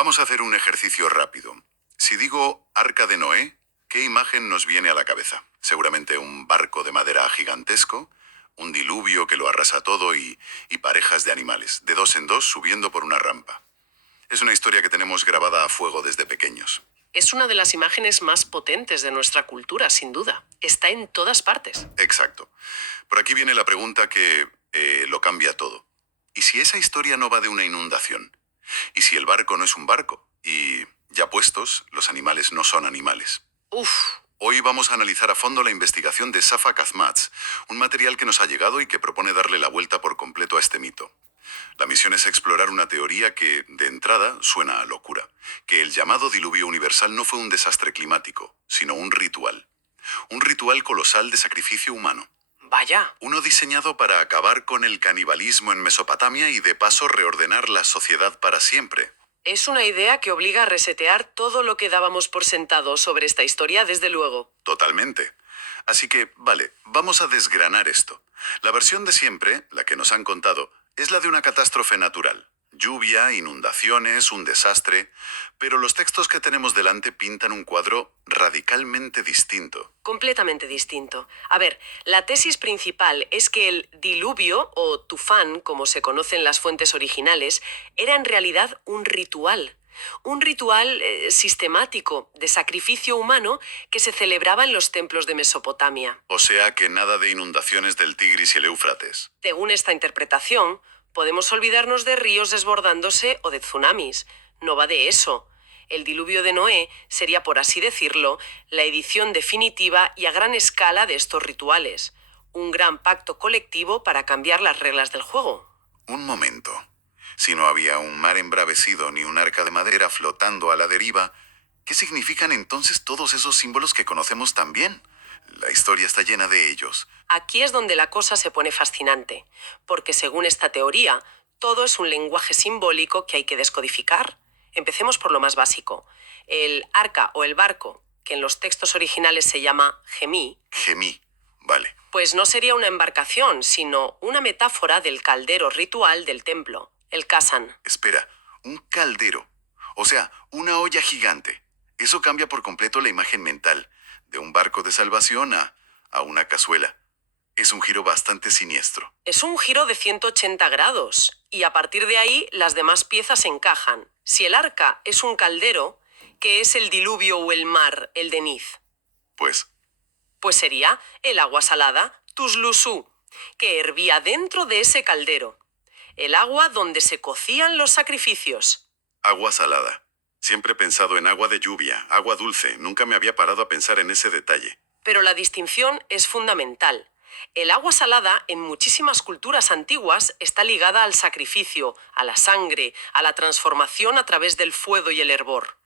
Vamos a hacer un ejercicio rápido. Si digo Arca de Noé, ¿qué imagen nos viene a la cabeza? Seguramente un barco de madera gigantesco, un diluvio que lo arrasa todo y parejas de animales, de dos en dos subiendo por una rampa. Es una historia que tenemos grabada a fuego desde pequeños. Es una de las imágenes más potentes de nuestra cultura, sin duda. Está en todas partes. Exacto. Por aquí viene la pregunta que lo cambia todo. ¿Y si esa historia no va de una inundación? ¿Y si el barco no es un barco? Y, ya puestos, los animales no son animales. Uf, Hoy vamos a analizar a fondo la investigación de Safa Kazmats, un material que nos ha llegado y que propone darle la vuelta por completo a este mito. La misión es explorar una teoría que, de entrada, suena a locura, que el llamado diluvio universal no fue un desastre climático, sino un ritual. Un ritual colosal de sacrificio humano. vaya. Uno diseñado para acabar con el canibalismo en Mesopotamia y de paso reordenar la sociedad para siempre. Es una idea que obliga a resetear todo lo que dábamos por sentado sobre esta historia, desde luego. Totalmente. Así que, vale, vamos a desgranar esto. La versión de siempre, la que nos han contado, es la de una catástrofe natural. Lluvia, inundaciones, un desastre. Pero los textos que tenemos delante pintan un cuadro radicalmente distinto. Completamente distinto. A ver, la tesis principal es que el diluvio, o tufán, como se conocen las fuentes originales, era en realidad un ritual. Un ritual sistemático de sacrificio humano que se celebraba en los templos de Mesopotamia. O sea que nada de inundaciones del Tigris y el Éufrates. Según esta interpretación, podemos olvidarnos de ríos desbordándose o de tsunamis. No va de eso. El diluvio de Noé sería, por así decirlo, la edición definitiva y a gran escala de estos rituales. Un gran pacto colectivo para cambiar las reglas del juego. Un momento. Si no había un mar embravecido ni un arca de madera flotando a la deriva, ¿qué significan entonces todos esos símbolos que conocemos tan bien? La historia está llena de ellos. Aquí es donde la cosa se pone fascinante, porque según esta teoría, todo es un lenguaje simbólico que hay que descodificar. Empecemos por lo más básico. El arca o el barco, que en los textos originales se llama gemí, Gemí. Vale. pues no sería una embarcación, sino una metáfora del caldero ritual del templo, el kasan. Espera, un caldero. O sea, una olla gigante. Eso cambia por completo la imagen mental. De un barco de salvación a una cazuela. Es un giro bastante siniestro. Es un giro de 180 grados, y a partir de ahí las demás piezas encajan. Si el arca es un caldero, ¿qué es el diluvio o el mar, el Deniz? Pues, Pues sería el agua salada, Tuslusú, que hervía dentro de ese caldero. El agua donde se cocían los sacrificios. agua salada. Siempre he pensado en agua de lluvia, agua dulce. Nunca me había parado a pensar en ese detalle. Pero la distinción es fundamental. El agua salada en muchísimas culturas antiguas está ligada al sacrificio, a la sangre, a la transformación a través del fuego y el hervor.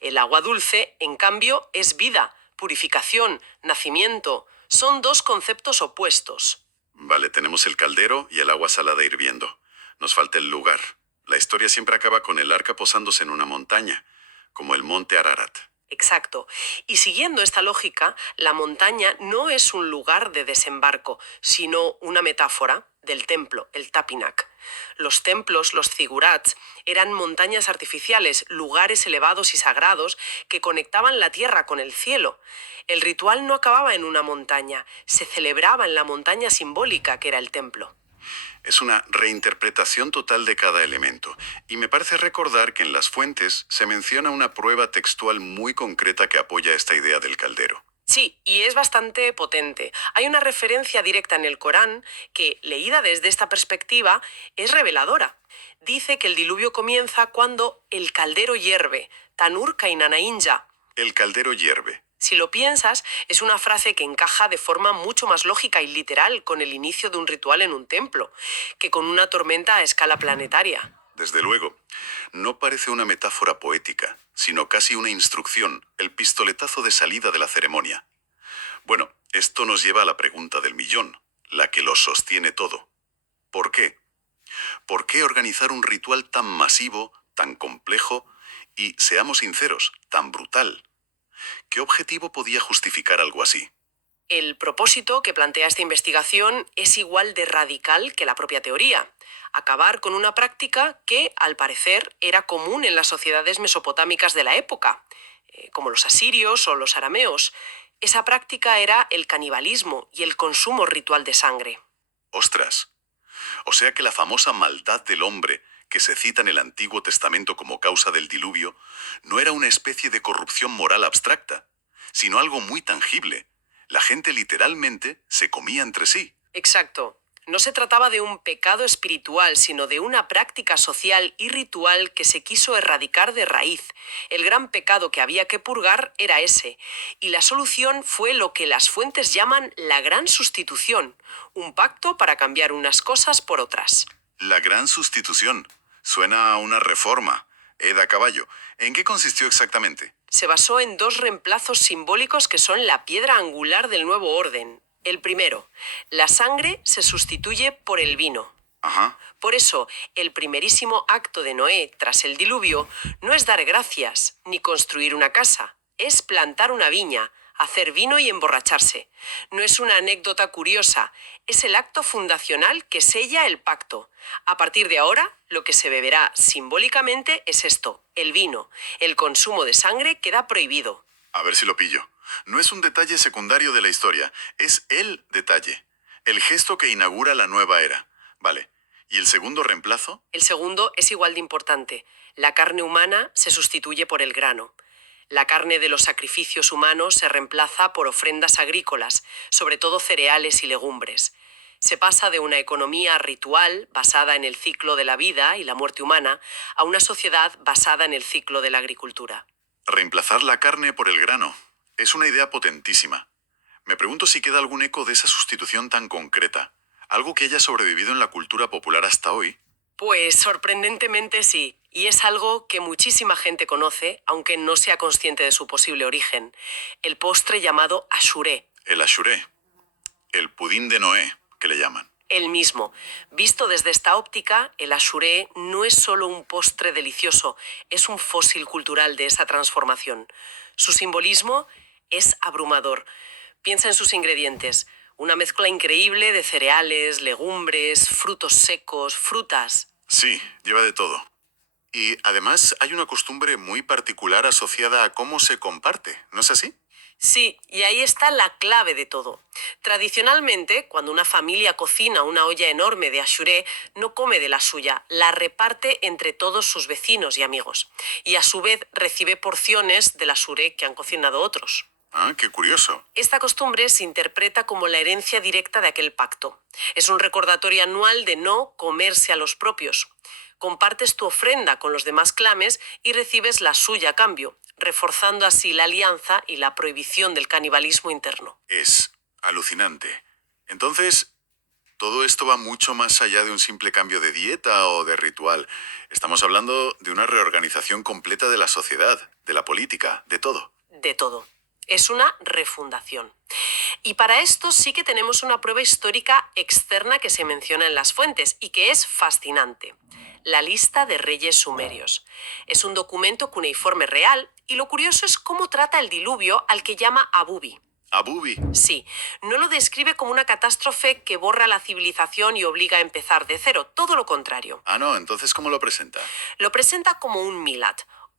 El agua dulce, en cambio, es vida, purificación, nacimiento. Son dos conceptos opuestos. Vale, tenemos el caldero y el agua salada hirviendo. Nos falta el lugar. La historia siempre acaba con el arca posándose en una montaña, como el monte Ararat. Exacto. Y siguiendo esta lógica, la montaña no es un lugar de desembarco, sino una metáfora del templo, el Tapinak. Los templos, los zigurats, eran montañas artificiales, lugares elevados y sagrados que conectaban la tierra con el cielo. El ritual no acababa en una montaña, se celebraba en la montaña simbólica que era el templo. Es una reinterpretación total de cada elemento, y me parece recordar que en las fuentes se menciona una prueba textual muy concreta que apoya esta idea del caldero. Sí, y es bastante potente. Hay una referencia directa en el Corán que, leída desde esta perspectiva, es reveladora. Dice que el diluvio comienza cuando el caldero hierve, Tanur Kainanainja. El caldero hierve. Si lo piensas, es una frase que encaja de forma mucho más lógica y literal con el inicio de un ritual en un templo, que con una tormenta a escala planetaria. Desde luego, no parece una metáfora poética, sino casi una instrucción, el pistoletazo de salida de la ceremonia. Bueno, esto nos lleva a la pregunta del millón, la que lo sostiene todo. ¿Por qué? ¿Por qué organizar un ritual tan masivo, tan complejo y, seamos sinceros, tan brutal? ¿Qué objetivo podía justificar algo así? El propósito que plantea esta investigación es igual de radical que la propia teoría: acabar con una práctica que, al parecer, era común en las sociedades mesopotámicas de la época, como los asirios o los arameos. Esa práctica era el canibalismo y el consumo ritual de sangre. ¡Ostras! O sea que la famosa maldad del hombre, que se cita en el Antiguo Testamento como causa del diluvio, no era una especie de corrupción moral abstracta, sino algo muy tangible. La gente literalmente se comía entre sí. Exacto. No se trataba de un pecado espiritual, sino de una práctica social y ritual que se quiso erradicar de raíz. El gran pecado que había que purgar era ese, y la solución fue lo que las fuentes llaman la gran sustitución, un pacto para cambiar unas cosas por otras. La gran sustitución. Suena a una reforma. Eda Caballo, ¿en qué consistió exactamente? Se basó en dos reemplazos simbólicos que son la piedra angular del nuevo orden. El primero: la sangre se sustituye por el vino. Ajá. Por eso, el primerísimo acto de Noé tras el diluvio no es dar gracias ni construir una casa, es plantar una viña, hacer vino y emborracharse. No es una anécdota curiosa, es el acto fundacional que sella el pacto. A partir de ahora, lo que se beberá simbólicamente es esto: el vino. El consumo de sangre queda prohibido. A ver si lo pillo. No es un detalle secundario de la historia, es el detalle. El gesto que inaugura la nueva era. Vale. ¿Y el segundo reemplazo? El segundo es igual de importante. La carne humana se sustituye por el grano. La carne de los sacrificios humanos se reemplaza por ofrendas agrícolas, sobre todo cereales y legumbres. Se pasa de una economía ritual basada en el ciclo de la vida y la muerte humana a una sociedad basada en el ciclo de la agricultura. Reemplazar la carne por el grano. Es una idea potentísima. Me pregunto si queda algún eco de esa sustitución tan concreta. Algo que haya sobrevivido en la cultura popular hasta hoy. Pues sorprendentemente sí, y es algo que muchísima gente conoce, aunque no sea consciente de su posible origen: el postre llamado ashuré. El ashuré. El pudín de Noé, que le llaman. El mismo. Visto desde esta óptica, el ashuré no es solo un postre delicioso, es un fósil cultural de esa transformación. Su simbolismo es abrumador. Piensa en sus ingredientes: una mezcla increíble de cereales, legumbres, frutos secos, frutas. Sí, lleva de todo. Y además hay una costumbre muy particular asociada a cómo se comparte, ¿no es así? Sí, y ahí está la clave de todo. Tradicionalmente, cuando una familia cocina una olla enorme de ashuré, no come de la suya, la reparte entre todos sus vecinos y amigos. Y a su vez recibe porciones del ashuré que han cocinado otros. Ah, qué curioso. Esta costumbre se interpreta como la herencia directa de aquel pacto. Es un recordatorio anual de no comerse a los propios. Compartes tu ofrenda con los demás clanes y recibes la suya a cambio, reforzando así la alianza y la prohibición del canibalismo interno. Es alucinante. Entonces, todo esto va mucho más allá de un simple cambio de dieta o de ritual. Estamos hablando de una reorganización completa de la sociedad, de la política, de todo. De todo. Es una refundación. Y para esto sí que tenemos una prueba histórica externa que se menciona en las fuentes y que es fascinante: la lista de reyes sumerios. Es un documento cuneiforme real y lo curioso es cómo trata el diluvio, al que llama Abubi. Abubi. Sí, no lo describe como una catástrofe que borra la civilización y obliga a empezar de cero, todo lo contrario. Ah, no, entonces ¿cómo lo presenta? Lo presenta como un milad,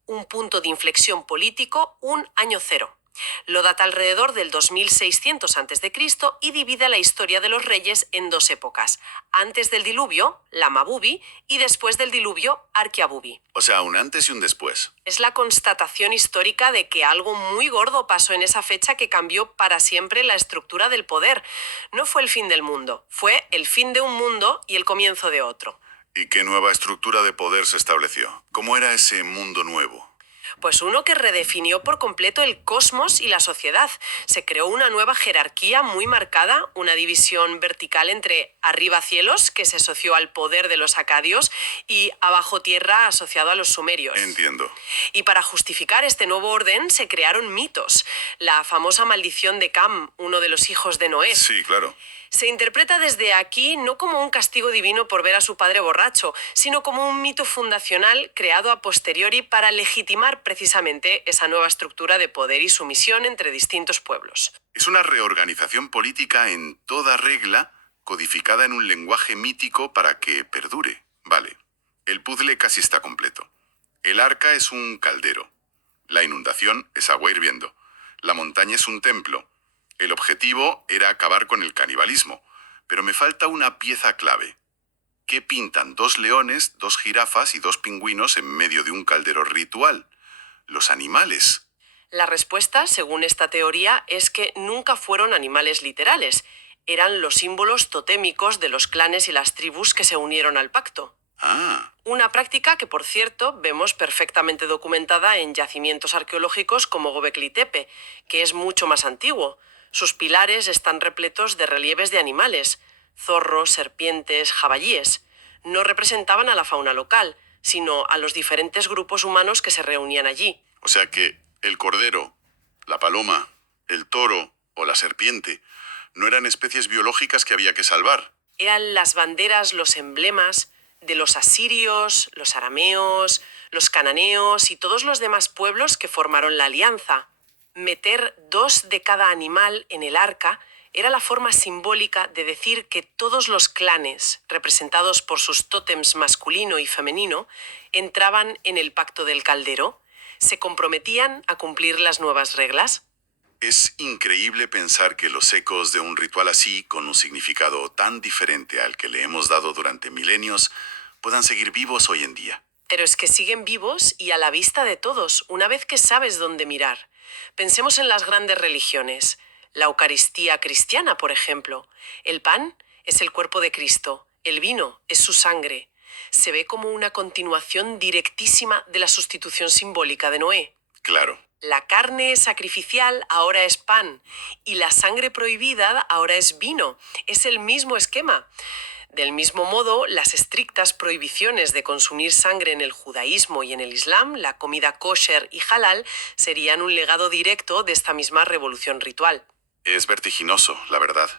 un punto de inflexión político, un año cero. Lo data alrededor del 2600 a.C. y divide la historia de los reyes en dos épocas: antes del diluvio, la Mabubi, y después del diluvio, Arkiabubi. O sea, un antes y un después. Es la constatación histórica de que algo muy gordo pasó en esa fecha que cambió para siempre la estructura del poder. No fue el fin del mundo, fue el fin de un mundo y el comienzo de otro. ¿Y qué nueva estructura de poder se estableció? ¿Cómo era ese mundo nuevo? Pues uno que redefinió por completo el cosmos y la sociedad. Se creó una nueva jerarquía muy marcada, una división vertical entre arriba cielos, que se asoció al poder de los acadios, y abajo tierra, asociado a los sumerios. Entiendo. Y para justificar este nuevo orden se crearon mitos. La famosa maldición de Cam, uno de los hijos de Noé. Sí, claro. Se interpreta desde aquí no como un castigo divino por ver a su padre borracho, sino como un mito fundacional creado a posteriori para legitimar precisamente esa nueva estructura de poder y sumisión entre distintos pueblos. Es una reorganización política en toda regla, codificada en un lenguaje mítico para que perdure. Vale, el puzzle casi está completo. El arca es un caldero. La inundación es agua hirviendo. La montaña es un templo. El objetivo era acabar con el canibalismo. Pero me falta una pieza clave. ¿Qué pintan 2 leones, 2 jirafas y 2 pingüinos en medio de un caldero ritual? Los animales. La respuesta, según esta teoría, es que nunca fueron animales literales. Eran los símbolos totémicos de los clanes y las tribus que se unieron al pacto. Ah, Una práctica que, por cierto, vemos perfectamente documentada en yacimientos arqueológicos como Gobekli Tepe, que es mucho más antiguo. Sus pilares están repletos de relieves de animales: zorros, serpientes, jabalíes. No representaban a la fauna local, sino a los diferentes grupos humanos que se reunían allí. o sea que el cordero, la paloma, el toro o la serpiente no eran especies biológicas que había que salvar. Eran las banderas, los emblemas de los asirios, los arameos, los cananeos y todos los demás pueblos que formaron la alianza. Meter 2 de cada animal en el arca era la forma simbólica de decir que todos los clanes, representados por sus tótems masculino y femenino, entraban en el pacto del caldero, se comprometían a cumplir las nuevas reglas. Es increíble pensar que los ecos de un ritual así, con un significado tan diferente al que le hemos dado durante milenios, puedan seguir vivos hoy en día. Pero es que siguen vivos y a la vista de todos, una vez que sabes dónde mirar. Pensemos en las grandes religiones. La Eucaristía cristiana, por ejemplo. El pan es el cuerpo de Cristo, el vino es su sangre. Se ve como una continuación directísima de la sustitución simbólica de Noé. Claro. La carne sacrificial ahora es pan y la sangre prohibida ahora es vino. Es el mismo esquema. Del mismo modo, las estrictas prohibiciones de consumir sangre en el judaísmo y en el islam, la comida kosher y halal, serían un legado directo de esta misma revolución ritual. Es vertiginoso, la verdad.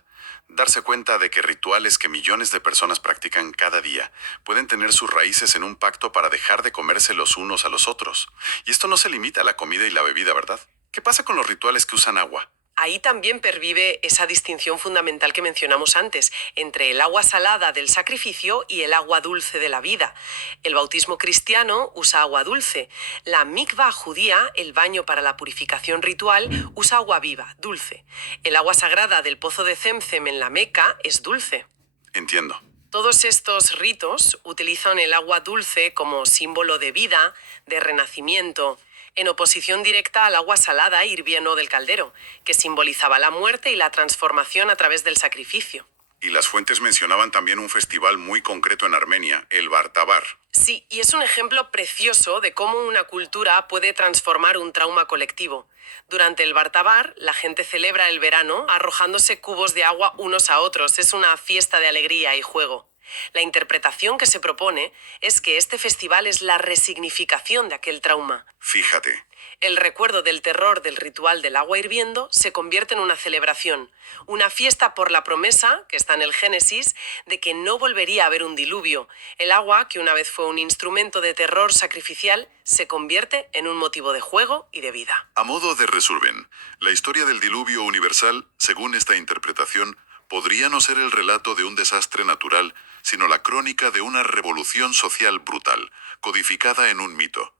Darse cuenta de que rituales que millones de personas practican cada día pueden tener sus raíces en un pacto para dejar de comerse los unos a los otros. Y esto no se limita a la comida y la bebida, ¿verdad? ¿Qué pasa con los rituales que usan agua? Ahí también pervive esa distinción fundamental que mencionamos antes, entre el agua salada del sacrificio y el agua dulce de la vida. El bautismo cristiano usa agua dulce. La mikvah judía, el baño para la purificación ritual, usa agua viva, dulce. El agua sagrada del pozo de Zemzem en la Meca es dulce. Entiendo. Todos estos ritos utilizan el agua dulce como símbolo de vida, de renacimiento, en oposición directa al agua salada hirviendo del caldero, que simbolizaba la muerte y la transformación a través del sacrificio. Y las fuentes mencionaban también un festival muy concreto en Armenia, el Bartabar. Sí, y es un ejemplo precioso de cómo una cultura puede transformar un trauma colectivo. Durante el Bartabar, la gente celebra el verano arrojándose cubos de agua unos a otros. Es una fiesta de alegría y juego. La interpretación que se propone es que este festival es la resignificación de aquel trauma. Fíjate. El recuerdo del terror del ritual del agua hirviendo se convierte en una celebración, una fiesta por la promesa, que está en el Génesis, de que no volvería a haber un diluvio. El agua, que una vez fue un instrumento de terror sacrificial, se convierte en un motivo de juego y de vida. A modo de resumen, la historia del diluvio universal, según esta interpretación, podría no ser el relato de un desastre natural, sino la crónica de una revolución social brutal, codificada en un mito.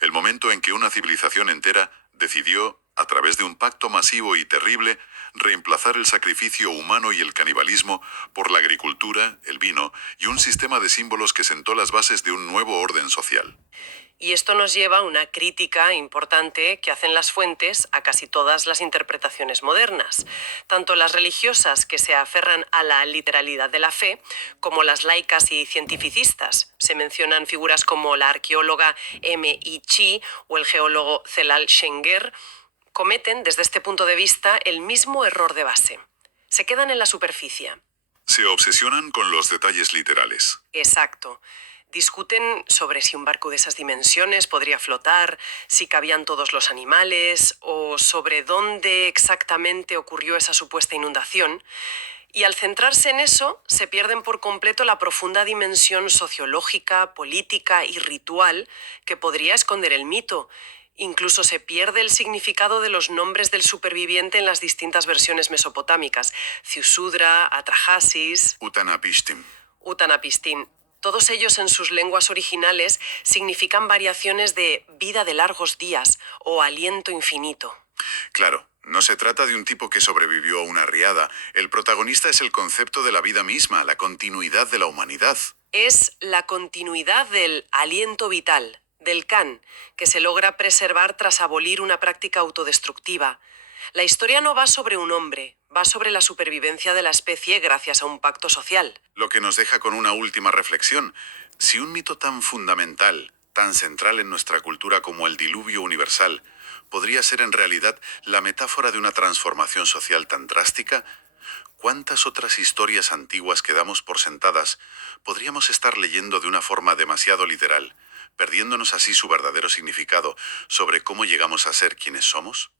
El momento en que una civilización entera decidió, a través de un pacto masivo y terrible, reemplazar el sacrificio humano y el canibalismo por la agricultura, el vino y un sistema de símbolos que sentó las bases de un nuevo orden social. Y esto nos lleva a una crítica importante que hacen las fuentes a casi todas las interpretaciones modernas, tanto las religiosas que se aferran a la literalidad de la fe, como las laicas y cientificistas. Se mencionan figuras como la arqueóloga M.I. Chi o el geólogo Celal Shenger. Cometen, desde este punto de vista, el mismo error de base. Se quedan en la superficie. Se obsesionan con los detalles literales. Exacto. Discuten sobre si un barco de esas dimensiones podría flotar, si cabían todos los animales, o sobre dónde exactamente ocurrió esa supuesta inundación. Y al centrarse en eso, se pierden por completo la profunda dimensión sociológica, política y ritual que podría esconder el mito. Incluso se pierde el significado de los nombres del superviviente en las distintas versiones mesopotámicas: Ziusudra, Atrahasis, Utanapishtim. Utanapistín. Todos ellos en sus lenguas originales significan variaciones de vida de largos días o aliento infinito. Claro, no se trata de un tipo que sobrevivió a una riada. El protagonista es el concepto de la vida misma, la continuidad de la humanidad. Es la continuidad del aliento vital, del Kan, que se logra preservar tras abolir una práctica autodestructiva. La historia no va sobre un hombre, va sobre la supervivencia de la especie gracias a un pacto social. Lo que nos deja con una última reflexión. Si un mito tan fundamental, tan central en nuestra cultura como el diluvio universal, podría ser en realidad la metáfora de una transformación social tan drástica, ¿cuántas otras historias antiguas que damos por sentadas podríamos estar leyendo de una forma demasiado literal, perdiéndonos así su verdadero significado sobre cómo llegamos a ser quienes somos?